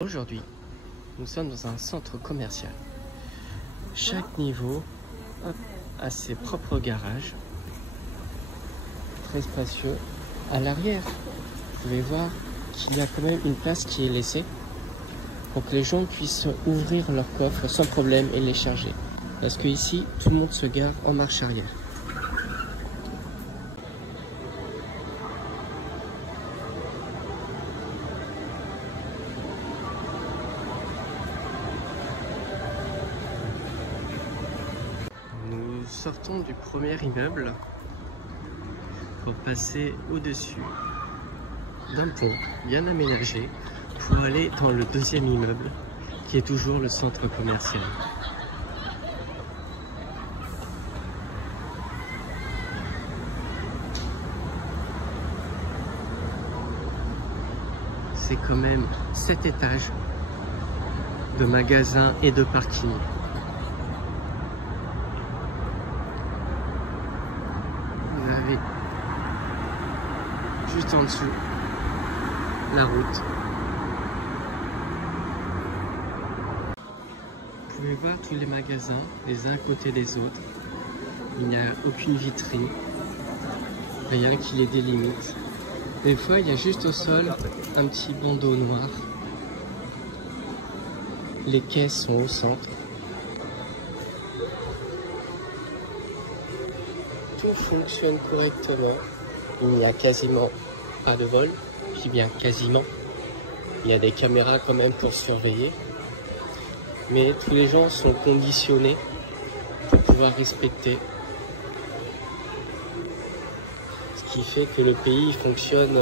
Aujourd'hui, nous sommes dans un centre commercial. Chaque niveau a ses propres garages, très spacieux. À l'arrière, vous pouvez voir qu'il y a quand même une place qui est laissée pour que les gens puissent ouvrir leurs coffres sans problème et les charger. Parce que ici, tout le monde se gare en marche arrière. Nous sortons du premier immeuble pour passer au-dessus d'un pont bien aménagé pour aller dans le deuxième immeuble qui est toujours le centre commercial. C'est quand même 7 étages de magasins et de parking. Vous avez juste en dessous la route. Vous pouvez voir tous les magasins les uns à côté des autres. Il n'y a aucune vitrine, rien qui les délimite. Des fois, il y a juste au sol un petit bandeau noir. Les caisses sont au centre. Tout fonctionne correctement. Il n'y a quasiment pas de vol. Je dis bien quasiment. Il y a des caméras quand même pour surveiller. Mais tous les gens sont conditionnés pour pouvoir respecter. Ce qui fait que le pays fonctionne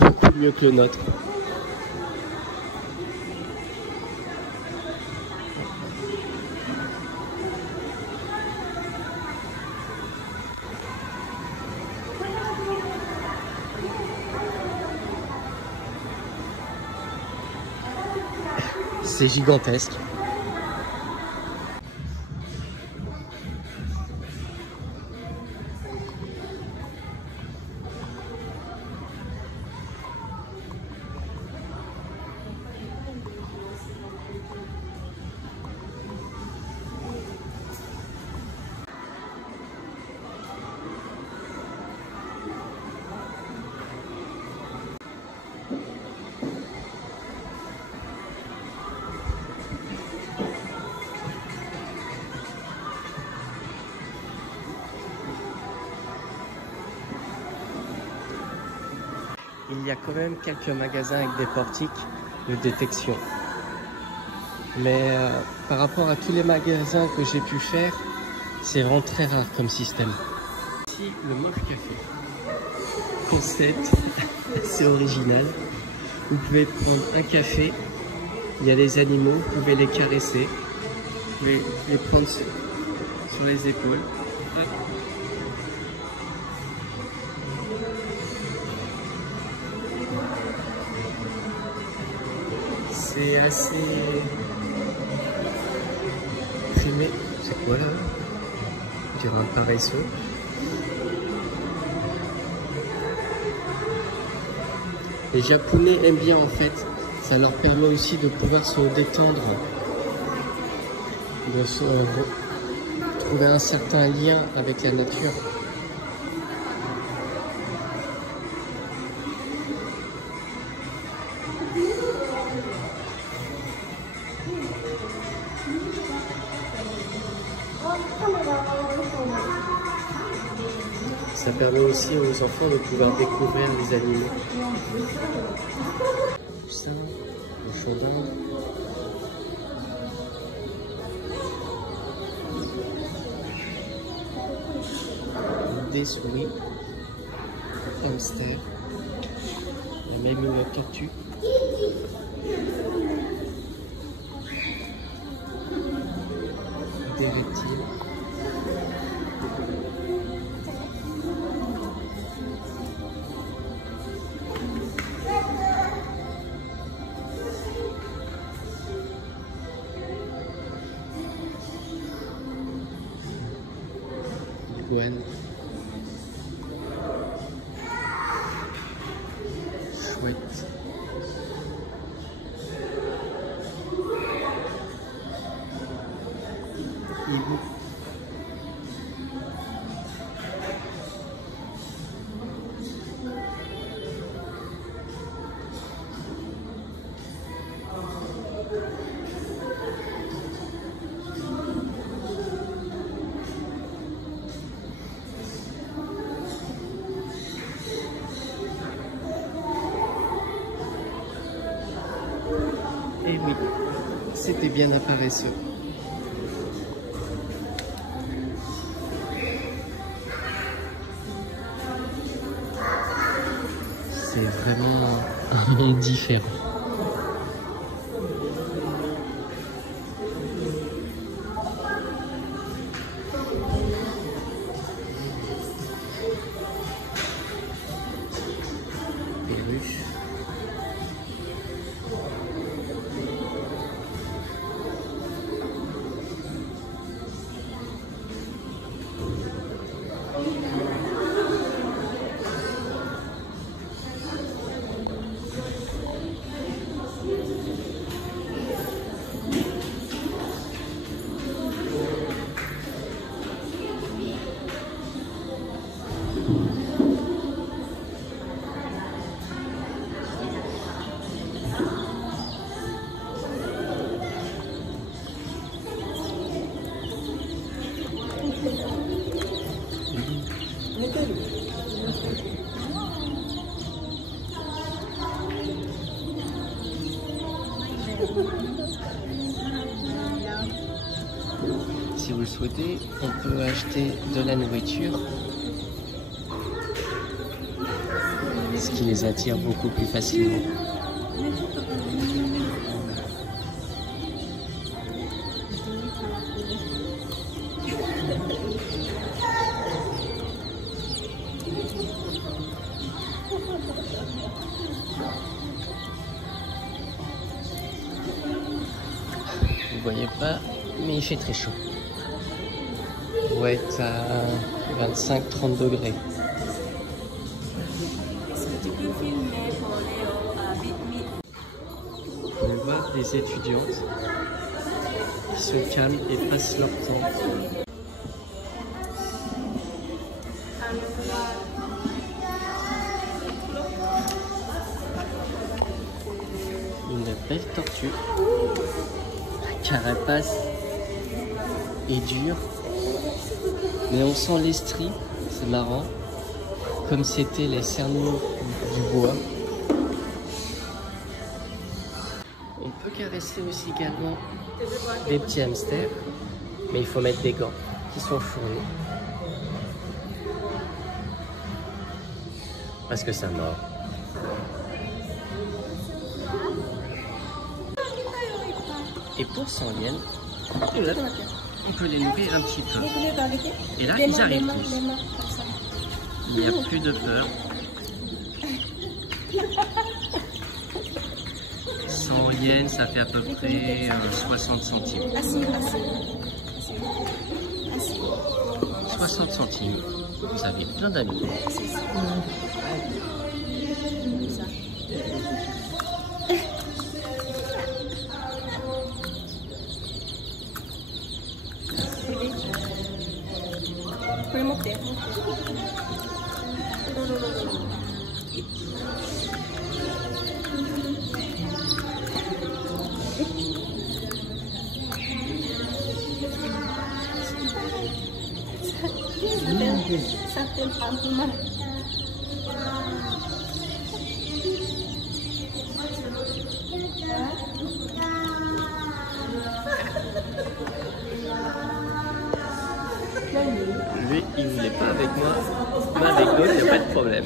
beaucoup mieux que le nôtre. C'est gigantesque. Il y a quand même quelques magasins avec des portiques de détection. Mais par rapport à tous les magasins que j'ai pu faire, c'est vraiment très rare comme système. Ici, le Moche Café. Concept, c'est original. Vous pouvez prendre un café, il y a les animaux, vous pouvez les caresser, vous pouvez les prendre sur les épaules. C'est assez primé. C'est quoi là? On dirait un paresseux. Les Japonais aiment bien en fait. Ça leur permet aussi de pouvoir se détendre, de trouver un certain lien avec la nature. Ça permet aussi aux enfants de pouvoir découvrir les animaux. Ça, le chaud d'Inde. Des souris, un hamster, il y a même une tortue. Des reptiles. Iguane. Chouette. hibou. Et oui, c'était bien un paresseux. C'est vraiment un monde différent. Perruche. Si vous le souhaitez, on peut acheter de la nourriture, ce qui les attire beaucoup plus facilement. Vous voyez pas, mais il fait très chaud. On va être à 25-30 degrés. On voit des étudiantes qui sont calmes et passent leur temps. Une belle tortue. La carapace est dure, mais on sent les stries, c'est marrant, comme c'était les cerneaux du bois. On peut caresser aussi également des petits hamsters, mais il faut mettre des gants qui sont fournis parce que ça mord. Et pour 100 yens, on peut les nourrir un petit peu. Et là, ils arrivent tous. Il n'y a plus de peur. 100 yens, ça fait à peu près 60 centimes. 60 centimes. Vous avez plein d'amis. Lui, il voulait pas avec moi, mais avec d'autres, il n'y a pas de problème.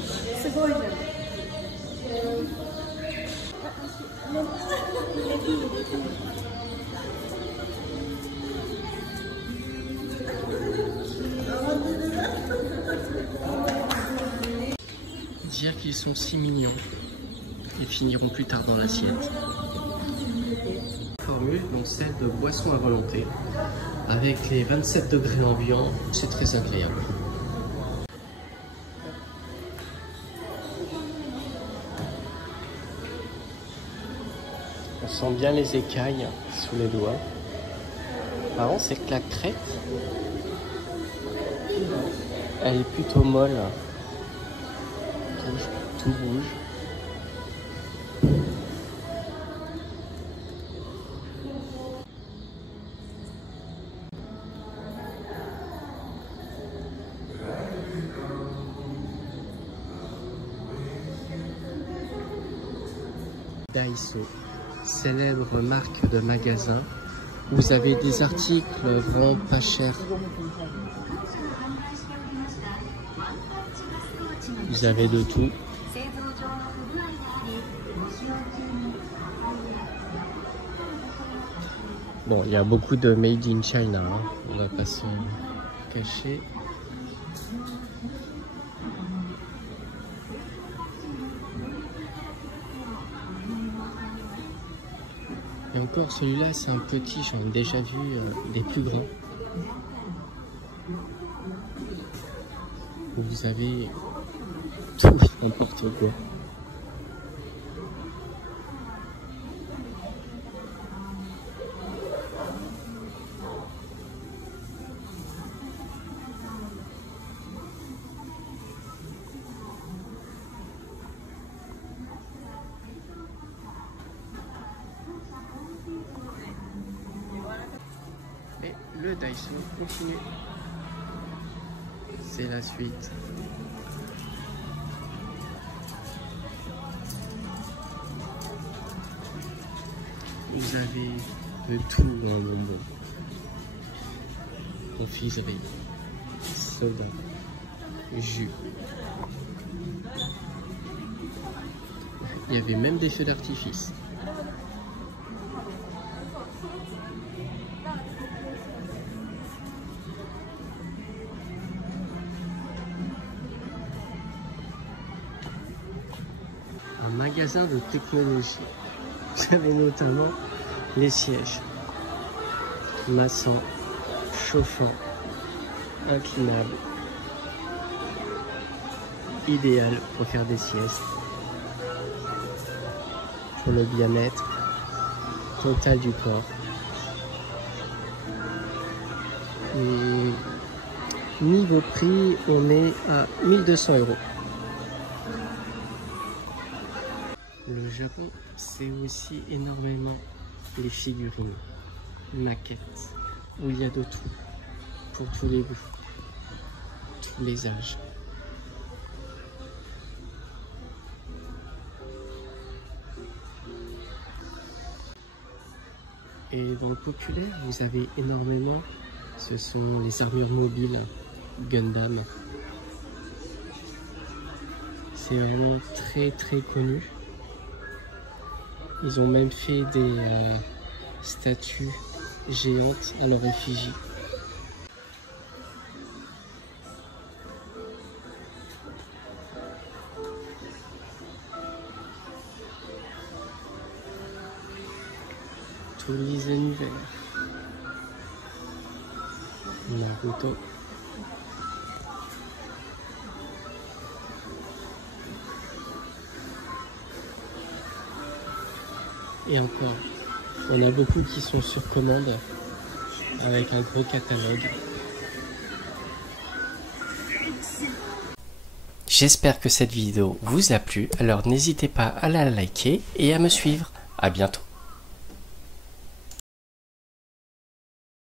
Dire qu'ils sont si mignons et finiront plus tard dans l'assiette. Formule, donc celle de boisson à volonté. Avec les 27 degrés ambiants, c'est très agréable. On sent bien les écailles sous les doigts. Par contre, c'est que la crête, elle est plutôt molle. Rouge, tout rouge. Daiso, célèbre marque de magasin. Vous avez des articles vraiment pas chers. Vous avez de tout. Bon, il y a beaucoup de made in China, hein. On va pas se cacher. Et encore, celui-là, c'est un petit, j'en ai déjà vu des plus grands. Vous avez tout, n'importe quoi. Et le Daiso continue. C'est la suite. Vous avez de tout en bonbon. Confiserie, soda, jus. Il y avait même des feux d'artifice. Un magasin de technologie. Vous avez notamment les sièges massants, chauffants, inclinables, idéal pour faire des siestes, pour le bien-être total du corps. Niveau prix, on est à 1200 €. Le Japon, c'est aussi énormément les figurines, maquettes, où il y a de tout, pour tous les goûts, tous les âges. Et dans le populaire, vous avez énormément, ce sont les armures mobiles Gundam. C'est vraiment très très connu. Ils ont même fait des statues géantes à leur effigie. Tous les univers. Naruto. Et encore, on a beaucoup qui sont sur commande avec un gros catalogue. J'espère que cette vidéo vous a plu, alors n'hésitez pas à la liker et à me suivre. À bientôt.